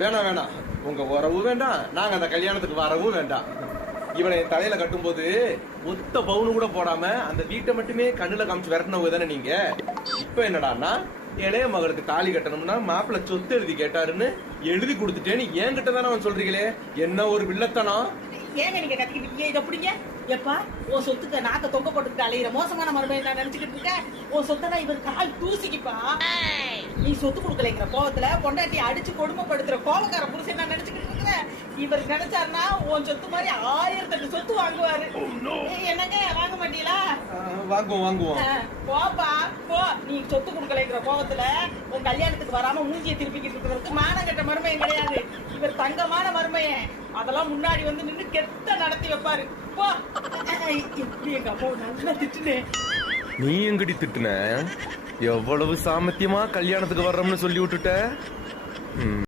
வேணாம் வேணாம், உங்க உறவு வேண்டாம், நாங்க அந்த கல்யாணத்துக்கு வரவும் வேண்டாம். இவனை என் தலையில கட்டும் போது ஒத்த பவுனு கூட போடாம அந்த வீட்டை மட்டுமே கண்ணுல காமிச்சு விரட்டினவங்க தானே நீங்க. இப்ப என்னடான்னா இளைய மகளுக்கு தாலி கட்டணும்னா மாப்பிள்ள சொத்து எழுதி கேட்டாருன்னு எழுதி கொடுத்துட்டேன்னு என்கிட்ட தானே அவன் சொல்றீங்களே, என்ன ஒரு வில்லத்தனம். ஏங்க நீங்க கத்திக்கிட்டீங்க இதை பிடிங்க. எப்பா உன் சொத்துக்க நாக்க தொங்க போட்டுக்கிட்டு அலையிற மோசமான மருமையை நான் நினைச்சுக்கிட்டு இருக்கேன். உன் சொத்தை தான் இவர் கால் தூசிக்குப்பா. நீ சொத்து கொடுக்கலைங்கிற கோவத்துல பொண்டாட்டி அடிச்சு கொடுமைப்படுத்துற கோபக்கார புருஷன் நான் நினைச்சுக்கிட்டு இருக்கிறேன். இவர் நினைச்சாருன்னா உன் சொத்து மாதிரி 1008 சொத்து வாங்குவாரு. என்னங்க வாங்க மாட்டீங்களா? வாங்குவோம் வாங்குவோம். போப்பா போ. நீ சொத்து கொடுக்கலைங்கிற கோவத்துல உன் கல்யாணத்துக்கு வராம மூஞ்சியை திருப்பிக்கிட்டு இருக்கிறதுக்கு மானங்கட்ட மருமையும் கிடையாது. இவர் தங்கமான மருமையன். அதெல்லாம் முன்னாடி வந்து நின்று கெட்ட நடத்தி வைப்பாரு. போ. எப்படி எங்க அப்பா நல்லா திட்டுனேன். நீ எங்கடி திட்டுன? எவ்வளவு சாமர்த்தியமா கல்யாணத்துக்கு வர்றோம்னு சொல்லி விட்டுட்ட.